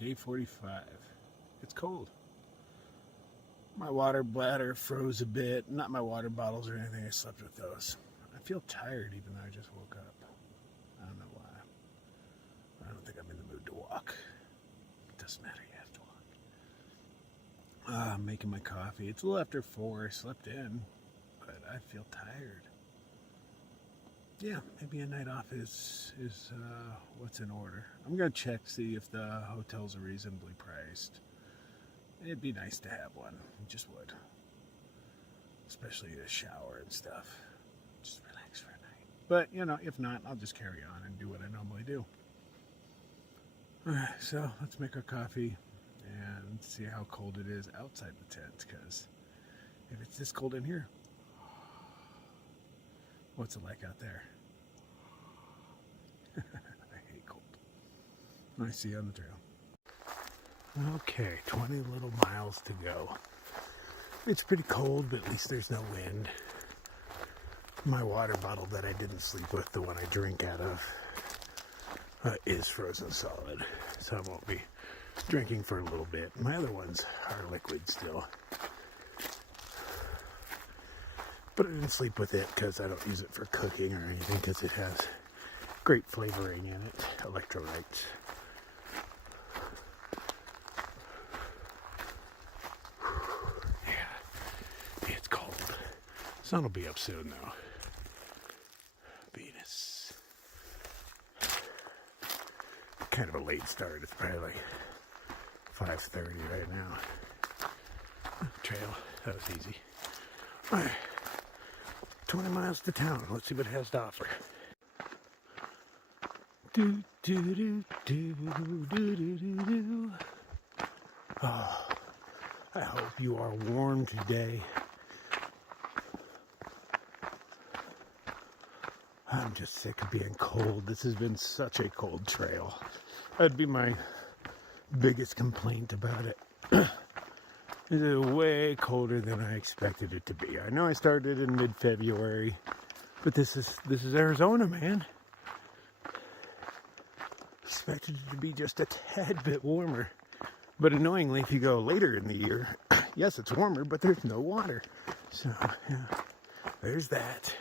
Day 45. It's cold. My water bladder froze a bit. Not my water bottles or anything. I slept with those. I feel tired even though I just woke up. I don't know why. I don't think I'm in the mood to walk. It doesn't matter. You have to walk. I'm making my coffee. It's a little after 4. I slept in, but I feel tired. Yeah, maybe a night off is what's in order. I'm gonna check, see if the hotels are reasonably priced. It'd be nice to have one. It just would, especially a shower and stuff. Just relax for a night. But you know, if not, I'll just carry on and do what I normally do. All right, so let's make our coffee and see how cold it is outside the tent. Because if it's this cold in here, what's it like out there? I hate cold. I see you on the trail. Okay, 20 little miles to go. It's pretty cold, but at least there's no wind. My water bottle that I didn't sleep with, the one I drink out of, is frozen solid. So I won't be drinking for a little bit. My other ones are liquid still. But I didn't sleep with it because I don't use it for cooking or anything because it has great flavoring in it, electrolytes. Yeah, it's cold. Sun will be up soon though. Venus. Kind of a late start. It's probably like 5:30 right now. Trail, that was easy. All right. 20 miles to town. Let's see what it has to offer. Do, do, do, do, do, do, do, do. Oh, I hope you are warm today. I'm just sick of being cold. This has been such a cold trail. That'd be my biggest complaint about it. It is way colder than I expected it to be. I know I started in mid-February, but this is Arizona, man. Expected it to be just a tad bit warmer. But annoyingly, if you go later in the year, yes, it's warmer, but there's no water. So, yeah, there's that.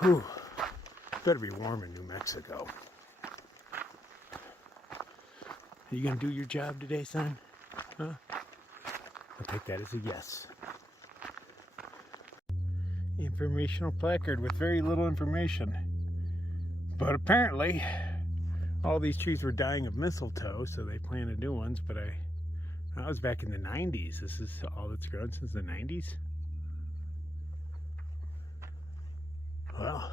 Whew. Better be warm in New Mexico. Are you gonna do your job today, son? Huh? I'll take that as a yes. Informational placard with very little information. But apparently, all these trees were dying of mistletoe, so they planted new ones, but that was back in the 90s. This is all that's grown since the 90s? Well,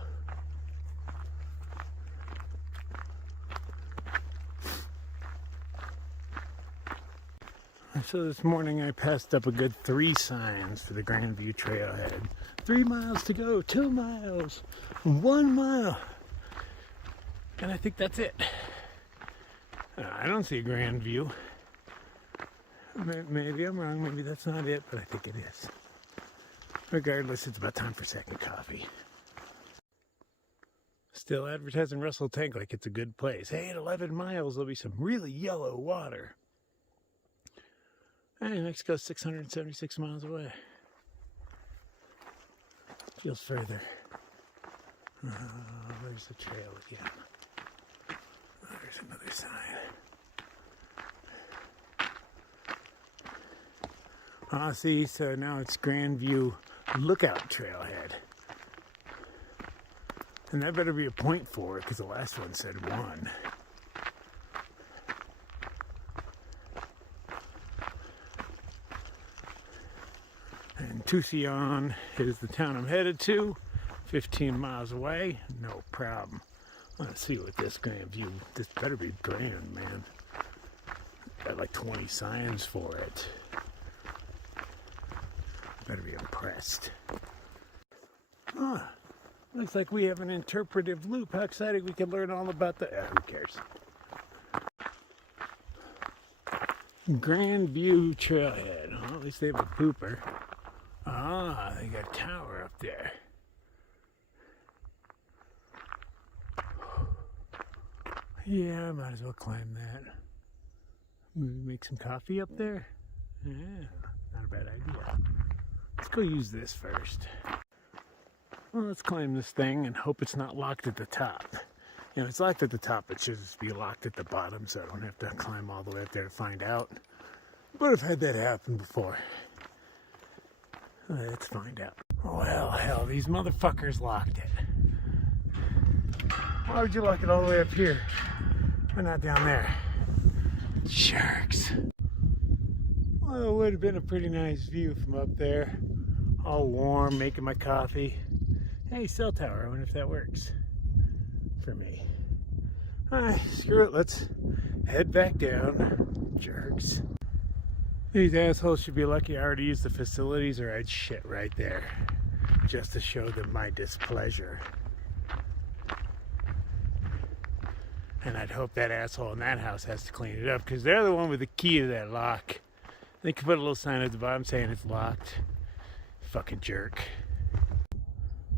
so this morning I passed up a good 3 signs for the Grandview Trailhead. 3 miles to go, 2 miles, 1 mile. And I think that's it. I don't see a Grandview. Maybe I'm wrong, maybe that's not it, but I think it is. Regardless, it's about time for second coffee. Still advertising Russell Tank like it's a good place. Hey, at 11 miles, there'll be some really yellow water. Hey, Mexico's 676 miles away. Feels further. There's the trail again. There's another sign. See, so now it's Grandview Lookout Trailhead. And that better be a point for it, because the last one said 1. And Tucson is the town I'm headed to. 15 miles away, no problem. Let's see what this Grandview, this better be grand, man. Got like 20 signs for it. Better be impressed. Looks like we have an interpretive loop. How exciting we can learn all about the, who cares? Grandview Trailhead. Well, at least they have a pooper. They got a tower up there. Yeah, I might as well climb that. Maybe make some coffee up there? Yeah, not a bad idea. Let's go use this first. Well, let's climb this thing and hope it's not locked at the top. You know, it's locked at the top, it should just be locked at the bottom, so I don't have to climb all the way up there to find out. But I've had that happen before. Let's find out. Well, hell, these motherfuckers locked it. Why would you lock it all the way up here? Why not down there? Sharks. Well, it would have been a pretty nice view from up there. All warm, making my coffee. Hey, cell tower, I wonder if that works for me. Alright, screw it, let's head back down. Jerks. These assholes should be lucky I already used the facilities or I'd shit right there. Just to show them my displeasure. And I'd hope that asshole in that house has to clean it up, because they're the one with the key to that lock. They could put a little sign at the bottom saying it's locked. Fucking jerk.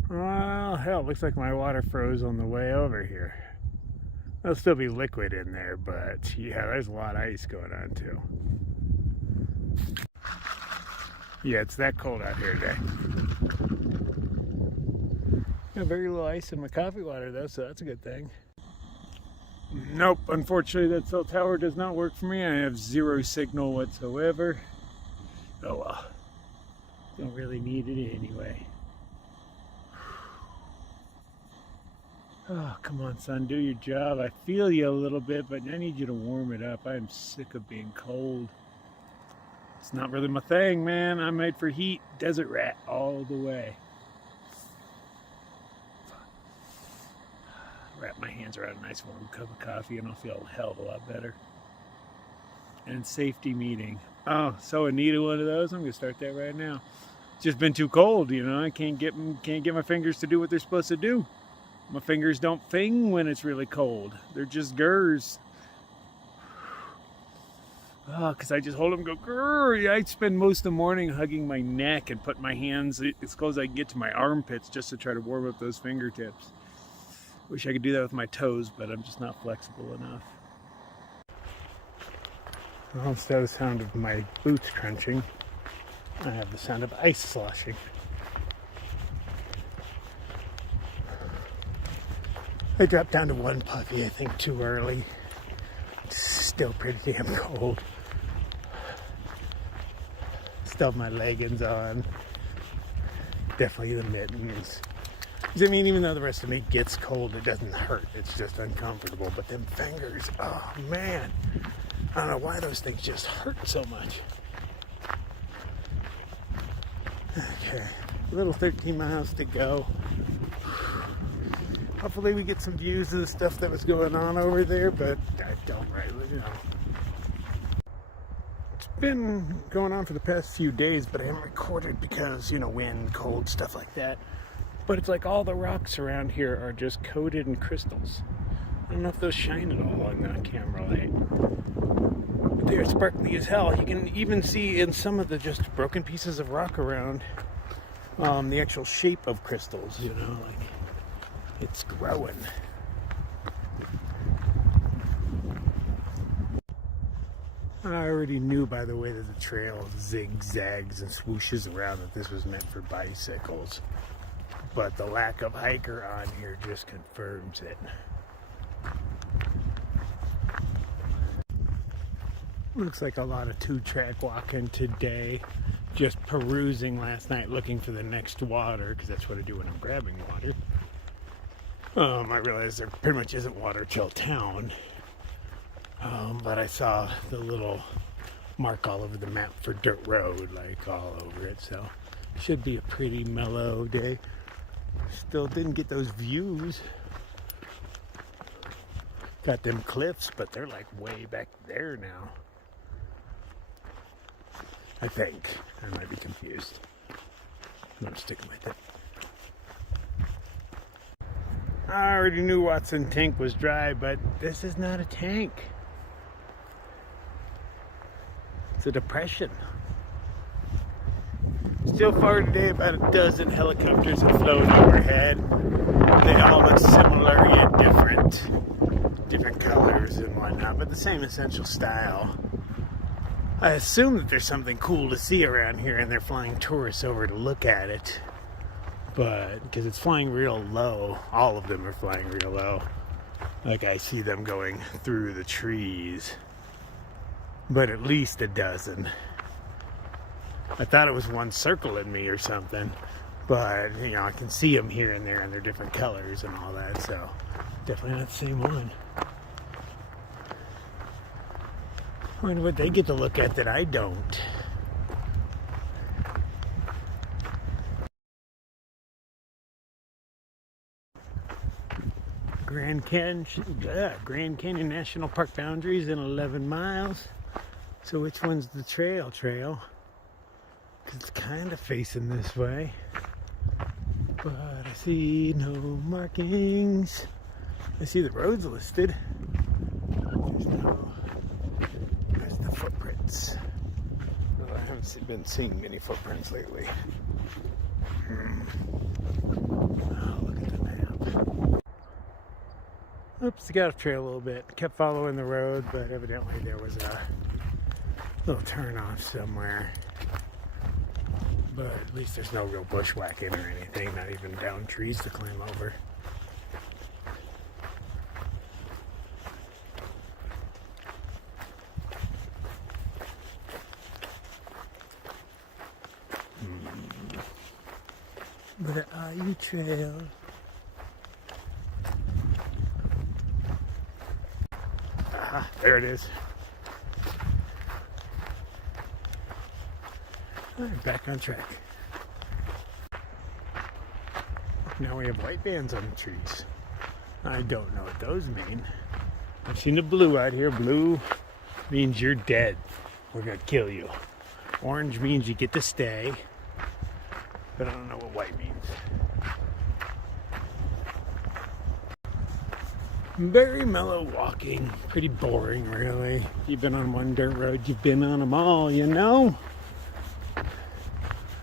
Well, hell, looks like my water froze on the way over here. There'll still be liquid in there, but yeah, there's a lot of ice going on too. Yeah, it's that cold out here today. Got very little ice in my coffee water though, so that's a good thing. Nope, unfortunately that cell tower does not work for me. I have zero signal whatsoever. Oh well. Don't really need it anyway. Oh, come on, son, do your job. I feel you a little bit, but I need you to warm it up. I am sick of being cold. It's not really my thing, man. I'm made for heat. Desert rat all the way. Wrap my hands around a nice warm cup of coffee and I'll feel a hell of a lot better. And safety meeting. Oh, so I needed one of those. I'm gonna start that right now. It's just been too cold, you know. I can't get my fingers to do what they're supposed to do. My fingers don't fing when it's really cold. They're just gurs. Oh, because I just hold them and go grrr. I spend most of the morning hugging my neck and putting my hands as close as I can get to my armpits just to try to warm up those fingertips. Wish I could do that with my toes, but I'm just not flexible enough. Well, instead of the sound of my boots crunching, I have the sound of ice sloshing. I dropped down to one puppy, I think too early. It's still pretty damn cold. Still have my leggings on. Definitely the mittens. I mean, even though the rest of me gets cold, it doesn't hurt. It's just uncomfortable. But them fingers, oh man. I don't know why those things just hurt so much. Okay, a little 13 miles to go. Hopefully we get some views of the stuff that was going on over there, but I don't really know. It's been going on for the past few days, but I haven't recorded because, you know, wind, cold, stuff like that. But it's like all the rocks around here are just coated in crystals. I don't know if those shine at all on the camera light. But they are sparkly as hell. You can even see in some of the just broken pieces of rock around the actual shape of crystals, you know, like it's growing. I already knew by the way that the trail zigzags and swooshes around that this was meant for bicycles. But the lack of hiker on here just confirms it. Looks like a lot of two-track walking today. Just perusing last night looking for the next water, because that's what I do when I'm grabbing water. I realized there pretty much isn't water till town. But I saw the little mark all over the map for dirt road, like all over it. So should be a pretty mellow day. Still didn't get those views. Got them cliffs, but they're like way back there now. I think. I might be confused. I'm sticking with it. I already knew Watson tank was dry, but this is not a tank. It's a depression. Still far today, about a dozen helicopters have flown overhead. They all look similar yet different. different colors and whatnot, but the same essential style. I assume that there's something cool to see around here and they're flying tourists over to look at it. But, because it's flying real low, all of them are flying real low. Like I see them going through the trees. But at least a dozen. I thought it was one circling me or something. But, you know, I can see them here and there and they're different colors and all that, so definitely not the same one. I wonder what they get to look at that I don't. Grand Canyon National Park boundaries in 11 miles. So which one's the trail? Because it's kind of facing this way. But I see no markings. I see the roads listed. There's the footprints. Well, I haven't been seeing many footprints lately. Oh, look at the map. Oops, I got off trail a little bit. Kept following the road, but evidently there was a little turn off somewhere. But at least there's no real bushwhacking or anything, not even down trees to climb over. Where are you, trail? Ah, there it is. All right, back on track. Now we have white bands on the trees. I don't know what those mean. I've seen the blue out here. Blue means you're dead. We're gonna kill you. Orange means you get to stay. But I don't know what white means. Very mellow walking. Pretty boring, really. If you've been on one dirt road, you've been on them all, you know?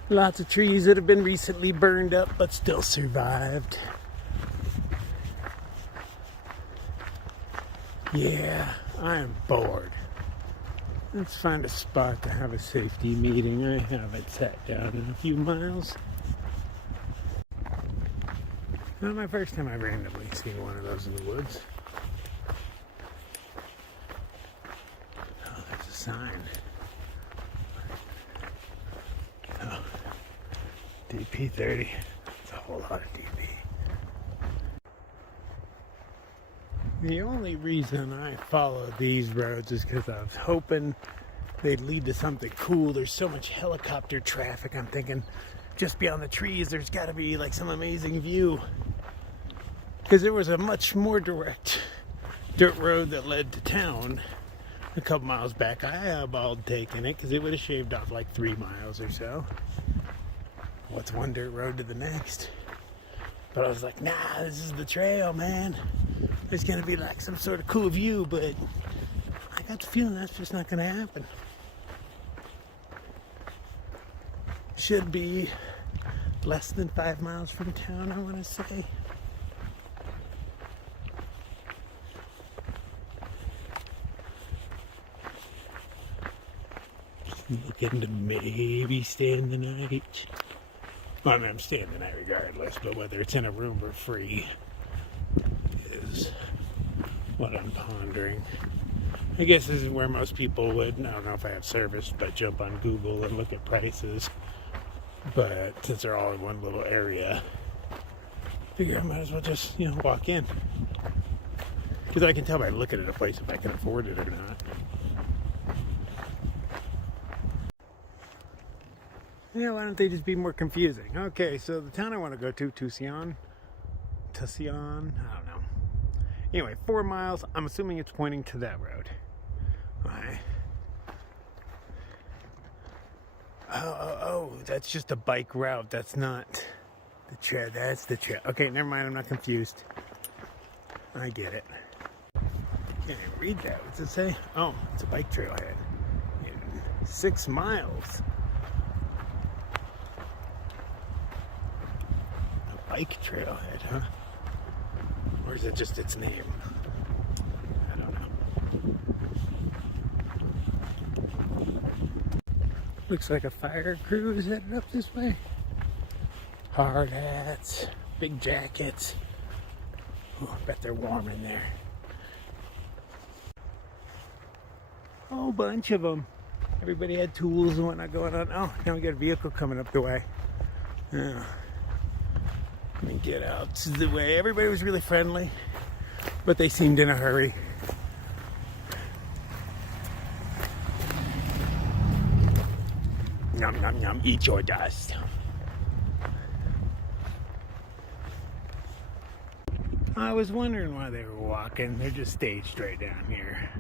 Lots of trees that have been recently burned up but still survived. Yeah, I am bored. Let's find a spot to have a safety meeting. I haven't sat down in a few miles. Not my first time I've randomly seen one of those in the woods. Oh, there's a sign. Oh, DP30. That's a whole lot of DP. The only reason I follow these roads is because I was hoping they'd lead to something cool. There's so much helicopter traffic. I'm thinking just beyond the trees there's got to be like some amazing view. Because there was a much more direct dirt road that led to town a couple miles back. I eyeballed taking it because it would have shaved off like 3 miles or so. What's one dirt road to the next? But I was like, nah, this is the trail, man. There's going to be like some sort of cool view, but I got the feeling that's just not going to happen. Should be less than 5 miles from town, I want to say. Looking to maybe stay in the night. Well, I mean, I'm staying the night regardless, but whether it's in a room or free is what I'm pondering. I guess this is where most people would, I don't know if I have service, but jump on Google and look at prices. But since they're all in one little area, I figure I might as well just, walk in. Because I can tell by looking at a place if I can afford it or not. Yeah, why don't they just be more confusing? Okay, so the town I want to go to, Tucson, I don't know. Anyway, 4 miles. I'm assuming it's pointing to that road. Alright. Oh, that's just a bike route. That's not the trail. That's the trail. Okay, never mind. I'm not confused. I get it. Can't even read that. What's it say? Oh, it's a bike trailhead. 6 miles. A bike trailhead, huh? Or is it just its name? Looks like a fire crew is headed up this way. Hard hats, big jackets. Oh, I bet they're warm in there. A whole bunch of them. Everybody had tools and whatnot going on. Oh, now we got a vehicle coming up the way. Yeah. Let me get out the way. Everybody was really friendly, but they seemed in a hurry. Yum, yum, yum. Eat your dust. I was wondering why they were walking. They're just staged right down here.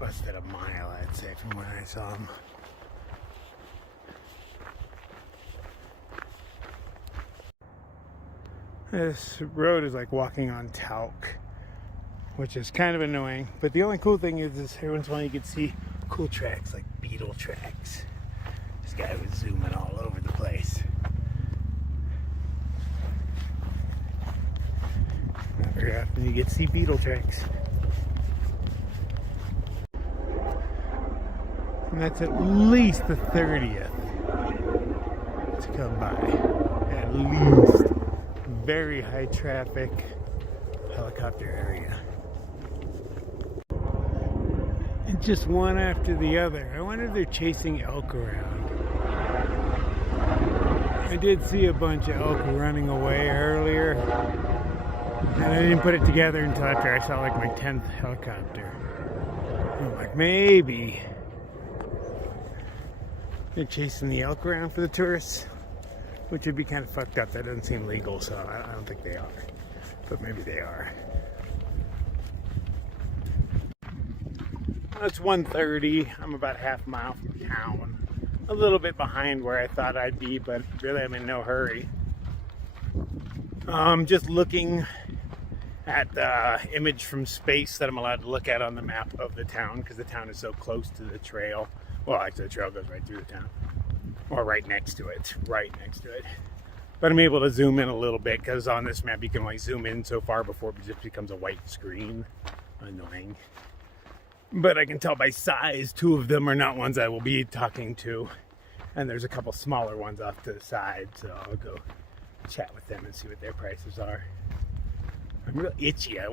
Busted a mile, I'd say, from when I saw them. This road is like walking on talc, which is kind of annoying. But the only cool thing is every once in a while you can see cool tracks, like beetle tracks. This guy was zooming all over the place. Not very often you get to see beetle tracks. And that's at least the 30th to come by. At least. Very high traffic helicopter area. And just one after the other. I wonder if they're chasing elk around. I did see a bunch of elk running away earlier. And I didn't put it together until after I saw like my 10th helicopter. I'm like, maybe they're chasing the elk around for the tourists. Which would be kind of fucked up. That doesn't seem legal, so I don't think they are. But maybe they are. Well, it's 1:30. I'm about half a mile from town. A little bit behind where I thought I'd be, but really I'm in no hurry. Just looking at the image from space that I'm allowed to look at on the map of the town, because the town is so close to the trail. Well, actually the trail goes right through the town. Or right next to it, But I'm able to zoom in a little bit because on this map you can only zoom in so far before it just becomes a white screen. Annoying. But I can tell by size, two of them are not ones I will be talking to. And there's a couple smaller ones off to the side, so I'll go chat with them and see what their prices are. I'm real itchy. I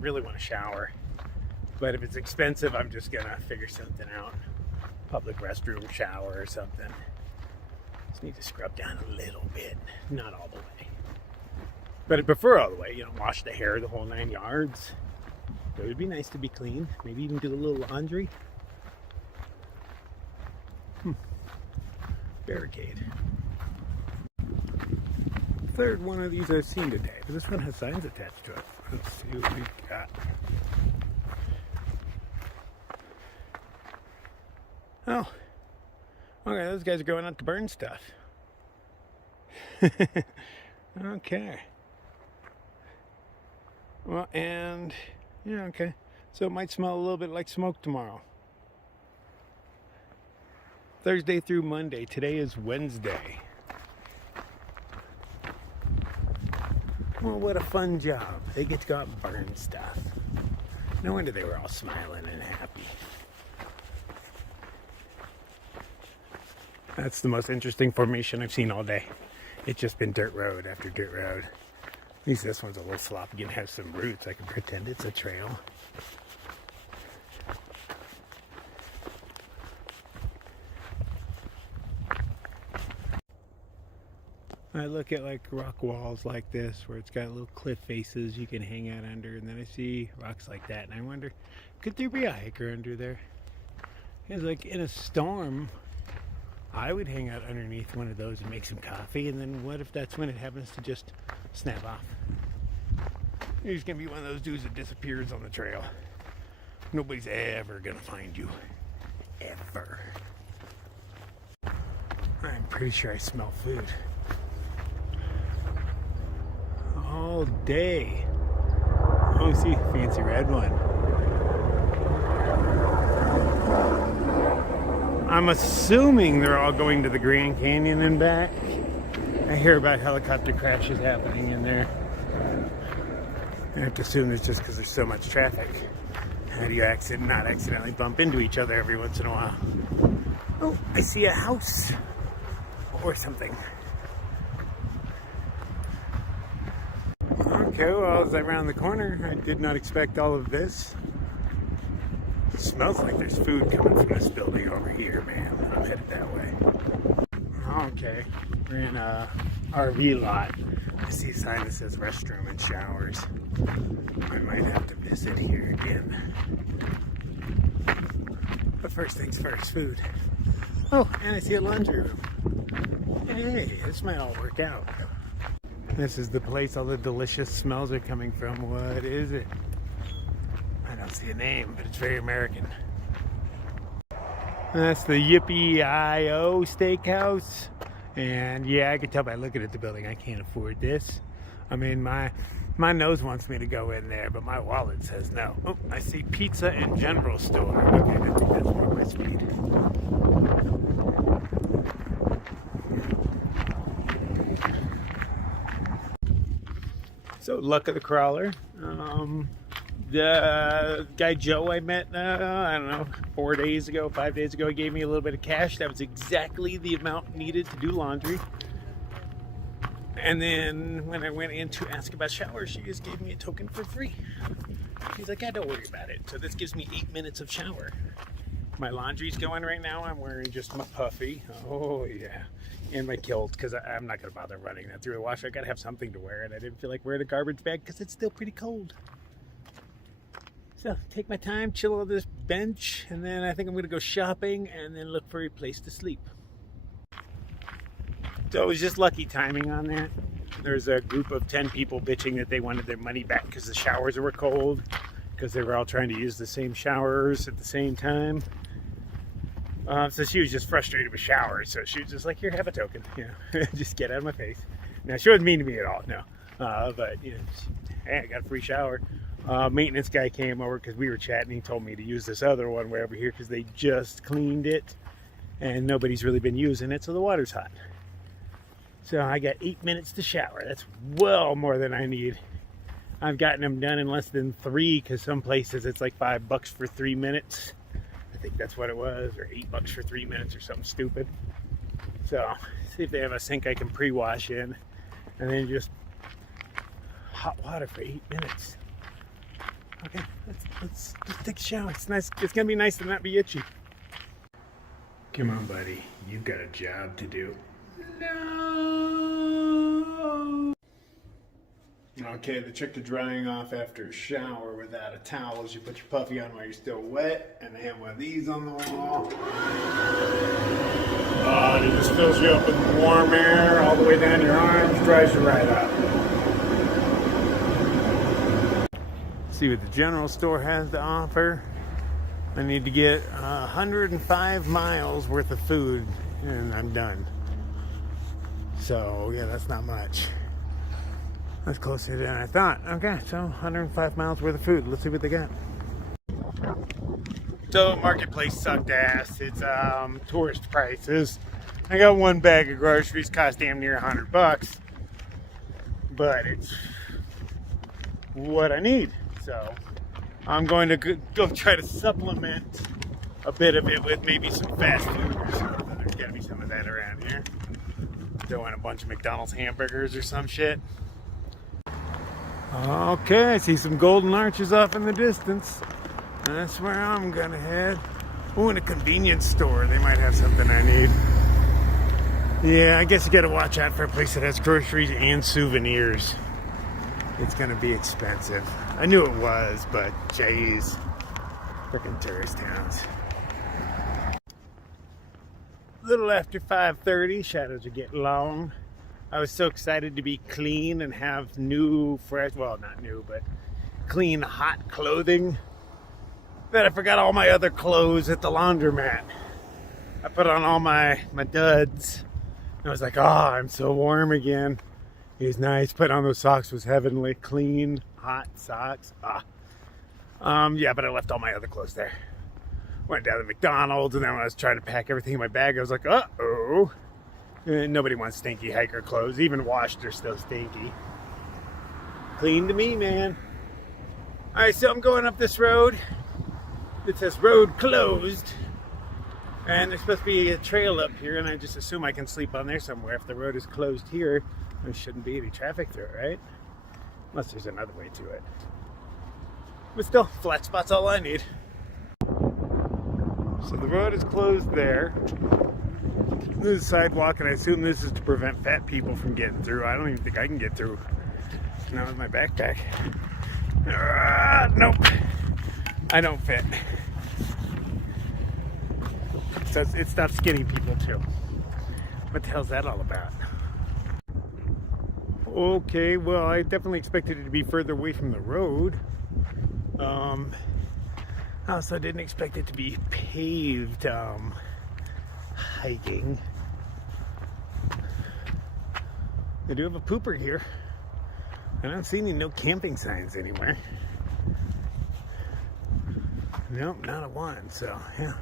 really want to shower. But if it's expensive, I'm just gonna figure something out. Public restroom shower or something. Just need to scrub down a little bit, not all the way. But I prefer all the way, wash the hair the whole 9 yards. It would be nice to be clean. Maybe even do a little laundry. Barricade. Third one of these I've seen today, but this one has signs attached to it. Let's see what we got. Oh, okay, those guys are going out to burn stuff. Okay. Well, and, yeah, okay. So it might smell a little bit like smoke tomorrow. Thursday through Monday. Today is Wednesday. Well, what a fun job. They get to go out and burn stuff. No wonder they were all smiling and happy. That's the most interesting formation I've seen all day. It's just been dirt road after dirt road. At least this one's a little sloppy and has some roots. I can pretend it's a trail. I look at like rock walls like this where it's got little cliff faces you can hang out under, and then I see rocks like that and I wonder, could there be a hiker under there? Because like in a storm, I would hang out underneath one of those and make some coffee, and then what if that's when it happens to just snap off? You're just gonna be one of those dudes that disappears on the trail. Nobody's ever gonna find you. Ever. I'm pretty sure I smell food. All day. Oh, see, fancy red one. I'm assuming they're all going to the Grand Canyon and back. I hear about helicopter crashes happening in there. I have to assume it's just because there's so much traffic. How do you not accidentally bump into each other every once in a while? Oh, I see a house or something. Okay, well, as I round the corner, I did not expect all of this. It smells like there's food coming from this building over here, man. I'm headed that way. Okay, we're in a RV lot. I see a sign that says restroom and showers. I might have to visit here again. But first things first, food. Oh, and I see a laundry room. Hey, this might all work out. This is the place all the delicious smells are coming from. What is it? I don't see a name, but it's very American. That's the Yippee-I-O Steakhouse. And yeah, I can tell by looking at the building I can't afford this. I mean, my nose wants me to go in there, but my wallet says no. Oh, I see pizza and general store. Okay, I think that's more my speed. So, luck of the crawler. The guy Joe I met, I don't know, 5 days ago, he gave me a little bit of cash. That was exactly the amount needed to do laundry. And then when I went in to ask about showers, she just gave me a token for free. She's like, don't worry about it. So this gives me 8 minutes of shower. My laundry's going right now. I'm wearing just my puffy. Oh, yeah. And my kilt, because I'm not going to bother running that through the washer. I got to have something to wear, and I didn't feel like wearing a garbage bag because it's still pretty cold. So, take my time, chill on this bench, and then I think I'm going to go shopping and then look for a place to sleep. So, it was just lucky timing on that. There's a group of 10 people bitching that they wanted their money back because the showers were cold, because they were all trying to use the same showers at the same time. So she was just frustrated with showers. So she was just like, here, have a token. You know, just get out of my face. Now, she wasn't mean to me at all, no. But, you know, hey, I got a free shower. Maintenance guy came over because we were chatting. He told me to use this other one way over here because they just cleaned it and nobody's really been using it, so the water's hot. So I got 8 minutes to shower. That's well more than I need. I've gotten them done in less than 3 because some places it's like $5 for 3 minutes. I think that's what it was, or $8 for 3 minutes or something stupid. So see if they have a sink I can pre-wash in, and then just hot water for 8 minutes. Okay, let's take a shower. It's nice. It's gonna be nice to not be itchy. Come on, buddy. You've got a job to do. No. Okay, the trick to drying off after a shower without a towel is you put your puffy on while you're still wet, and they have one of these on the wall. And it just fills you up with warm air all the way down your arms, dries you right up. See what the general store has to offer. I need to get 105 miles worth of food and I'm done. So yeah, that's not much. That's closer than I thought. Okay, so 105 miles worth of food. Let's see what they got. So marketplace sucked ass. It's tourist prices. I got one bag of groceries, cost damn near $100, but it's what I need. So I'm going to go try to supplement a bit of it with maybe some fast food or something. There's got to be some of that around here. Throw in a bunch of McDonald's hamburgers or some shit. Okay, I see some golden arches off in the distance. That's where I'm gonna head. Oh, in a convenience store. They might have something I need. Yeah, I guess you gotta watch out for a place that has groceries and souvenirs. It's gonna be expensive. I knew it was, but jeez. Frickin' tourist towns. A little after 5:30, shadows are getting long. I was so excited to be clean and have new, fresh, well, not new, but clean, hot clothing that I forgot all my other clothes at the laundromat. I put on all my duds. And I was like, oh, I'm so warm again. It was nice. Put on those socks was heavenly. Clean, hot socks. Yeah, but I left all my other clothes there. Went down to McDonald's, and then when I was trying to pack everything in my bag, I was like, uh-oh. Nobody wants stinky hiker clothes. Even washed, they're still stinky. Clean to me, man. Alright, so I'm going up this road. It says road closed. And there's supposed to be a trail up here, and I just assume I can sleep on there somewhere. If the road is closed here, there shouldn't be any traffic through it, right? Unless there's another way to it. But still, flat spot's all I need. So the road is closed there. This is a sidewalk, and I assume this is to prevent fat people from getting through. I don't even think I can get through. Not with my backpack. Nope. I don't fit. So it stops skinny people too. What the hell's that all about? Okay, well, I definitely expected it to be further away from the road. I also didn't expect it to be paved hiking. They do have a pooper here. I don't see any no camping signs anywhere. Nope, not a one, so yeah.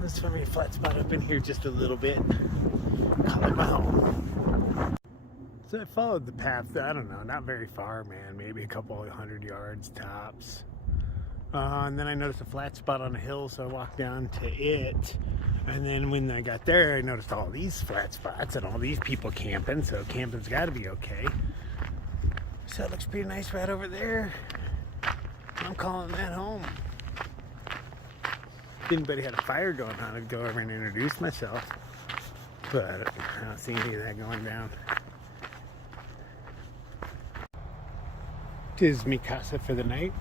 Let's find me a flat spot up in here just a little bit. Call it my home. So I followed the path, I don't know, not very far, man. Maybe a couple of 100 yards tops. And then I noticed a flat spot on a hill, so I walked down to it. And then when I got there, I noticed all these flat spots and all these people camping, so camping's gotta be okay. So it looks pretty nice right over there. I'm calling that home. If anybody had a fire going on, I'd go over and introduce myself. But I don't see any of that going down. Tis mi casa for the night.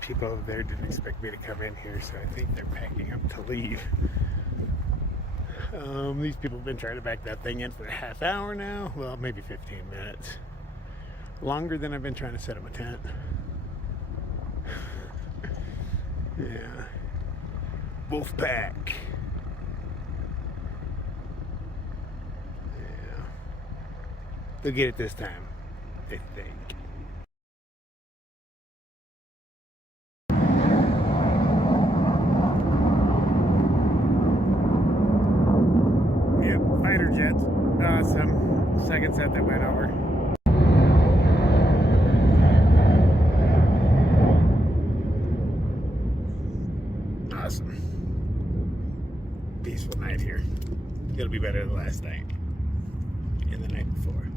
People over there didn't expect me to come in here, so I think they're packing up to leave. These people have been trying to back that thing in for a half hour now. Well, maybe 15 minutes. Longer than I've been trying to set up a tent. Yeah. Wolf pack. Yeah. They'll get it this time, I think. Yep, fighter jets. Awesome. Second set that went over. Awesome. Peaceful night here. It'll be better than last night and the night before.